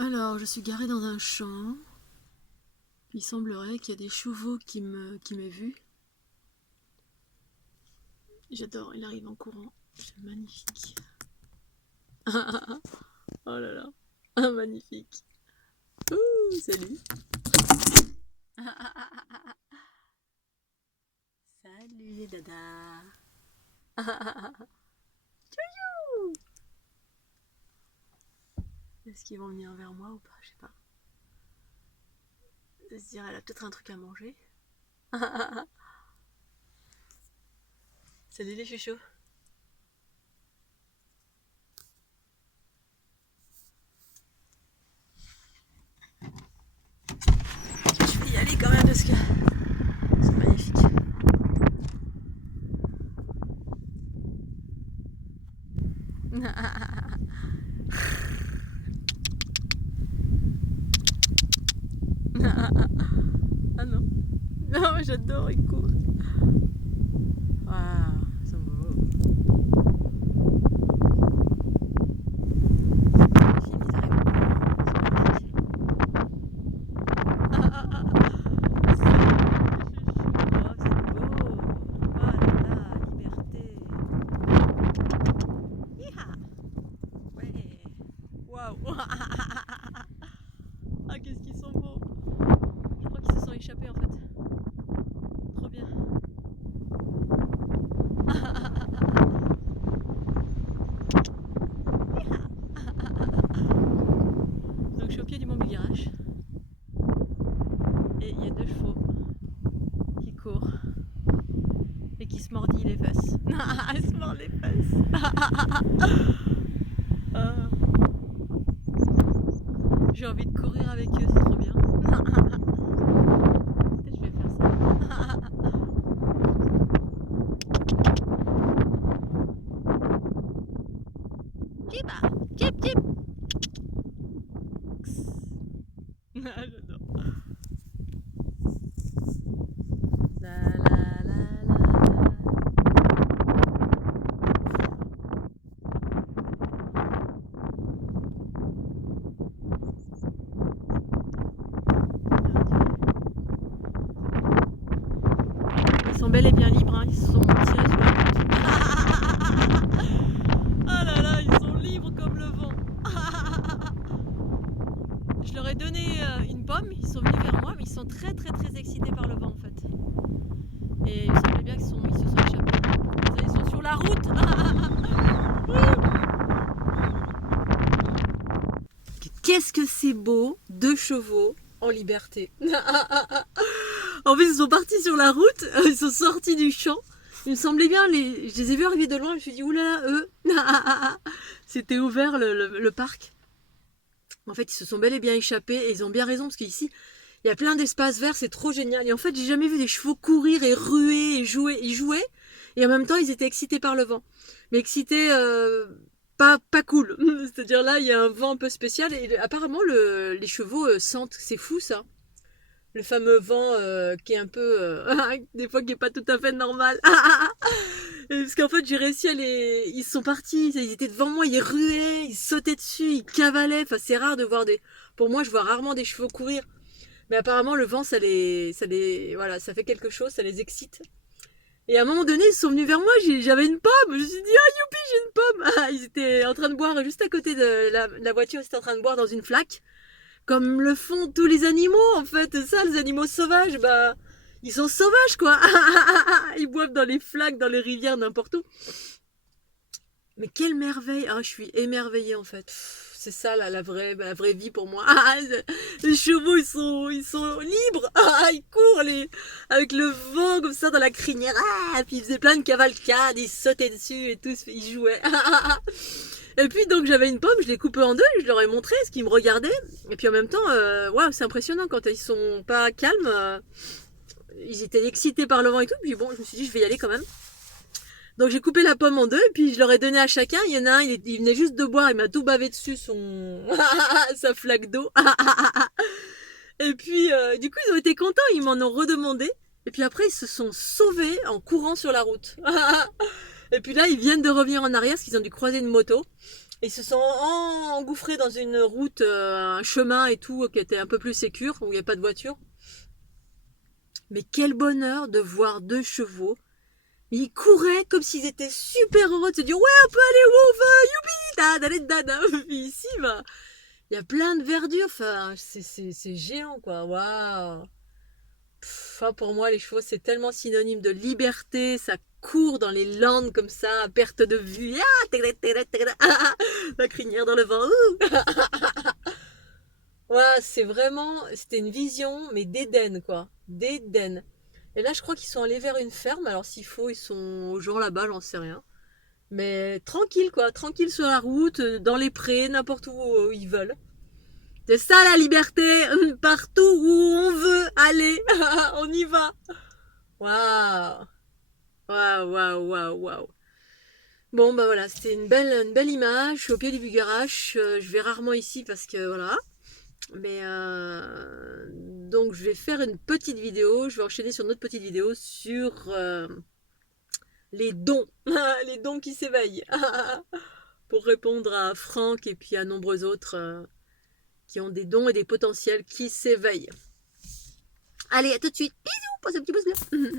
Alors, je suis garée dans un champ. Il semblerait qu'il y a des chevaux qui m'aient vu. J'adore, il arrive en courant. C'est magnifique. Oh là là, magnifique. Ouh, salut. Salut les dadas. Tchouillou. Est-ce qu'ils vont venir vers moi ou pas? Je sais pas. Je se dirais, elle a peut-être un truc à manger. Salut les chouchous. Je vais y aller quand même parce que c'est magnifique. Ah non. Non, j'adore, il court. Waouh, ils sont beaux. Les films, ils arrivent en courant. C'est magnifique. Waouh! Ah, qu'est-ce qu'ils sont beaux! Je crois qu'ils se sont échappés en fait. Trop bien. Donc je suis au pied du mont Bulgarache et il y a deux chevaux qui courent et qui se mordillent les fesses. Ils se mordent les fesses. Ah, j'ai envie de courir avec eux, c'est trop bien. Peut-être je vais faire ça. Jiba, jip jip. Ah, j'adore. La la la la. Ils sont bel et bien libres, hein. Ils se sont tirés sur la route. Ah là là, ils sont libres comme le vent. Je leur ai donné une pomme, ils sont venus vers moi, mais ils sont très très très excités par le vent en fait. Et il semblait bien qu'ils se sont échappés. Ils sont sur la route. Qu'est-ce que c'est beau, deux chevaux en liberté. En fait, ils sont partis sur la route, ils sont sortis du champ. Il me semblait bien, je les ai vus arriver de loin, je me suis dit, oulala, eux. C'était ouvert le parc. En fait, ils se sont bel et bien échappés et ils ont bien raison parce qu'ici, il y a plein d'espaces verts, c'est trop génial. Et en fait, j'ai jamais vu des chevaux courir et ruer et jouer. Ils jouaient et en même temps, ils étaient excités par le vent. Mais excités, pas cool. C'est-à-dire là, il y a un vent un peu spécial et apparemment, les chevaux sentent. C'est fou ça. Le fameux vent qui est un peu, des fois, qui est pas tout à fait normal. Parce qu'en fait, j'ai réussi à les... Ils sont partis, ils étaient devant moi, ils ruaient, ils sautaient dessus, ils cavalaient. Enfin, c'est rare de voir des... Pour moi, je vois rarement des chevaux courir. Mais apparemment, le vent, voilà, ça fait quelque chose, ça les excite. Et à un moment donné, ils sont venus vers moi, j'avais une pomme. Je me suis dit, ah, youpi, j'ai une pomme. Ils étaient en train de boire juste à côté de la voiture, ils étaient en train de boire dans une flaque. Comme le font tous les animaux, en fait. Ça, les animaux sauvages, bah, ils sont sauvages, quoi. Ils boivent dans les flaques, dans les rivières, n'importe où. Mais quelle merveille. Ah, je suis émerveillée, en fait. C'est ça, là, la vraie vie pour moi. Les chevaux, ils sont libres. Ils courent, avec le vent, comme ça, dans la crinière. Puis ils faisaient plein de cavalcades, ils sautaient dessus et tout, ils jouaient. Et puis donc j'avais une pomme, je l'ai coupée en deux, je leur ai montré ce qu'ils me regardaient. Et puis en même temps, waouh, c'est impressionnant quand ils sont pas calmes. Ils étaient excités par le vent et tout. Puis bon, je me suis dit, je vais y aller quand même. Donc j'ai coupé la pomme en deux, et puis je leur ai donné à chacun. Il y en a un, il venait juste de boire, il m'a tout bavé dessus, sa flaque d'eau. Et puis du coup, ils ont été contents, ils m'en ont redemandé. Et puis après, ils se sont sauvés en courant sur la route. Et puis là, ils viennent de revenir en arrière parce qu'ils ont dû croiser une moto. Ils se sont engouffrés dans une route, un chemin et tout, qui était un peu plus sécure, où il n'y a pas de voiture. Mais quel bonheur de voir 2 chevaux. Ils couraient comme s'ils étaient super heureux de se dire ouais, on peut aller où on veut, youpi, da, da, da, da. Ici, bah, il y a plein de verdure, enfin, c'est géant, quoi, waouh. Pour moi, les chevaux, c'est tellement synonyme de liberté, ça court dans les landes comme ça, à perte de vue, la crinière dans le vent. Ouais, c'était une vision, mais d'Éden, quoi, d'Éden. Et là, je crois qu'ils sont allés vers une ferme, alors s'il faut, ils sont au jour là-bas, j'en sais rien. Mais tranquille, quoi, tranquille sur la route, dans les prés, n'importe où ils veulent. C'est ça la liberté, partout où on veut aller, on y va. Waouh, waouh, waouh, waouh, waouh. Bon, bah voilà, c'était une belle image. Je suis au pied du Bugarache. Je vais rarement ici parce que voilà. Mais donc, je vais faire une petite vidéo. Je vais enchaîner sur une autre petite vidéo sur les dons. Les dons qui s'éveillent. Pour répondre à Franck et puis à nombreux autres qui ont des dons et des potentiels qui s'éveillent. Allez, à tout de suite. Bisous, passe un petit pouce bleu.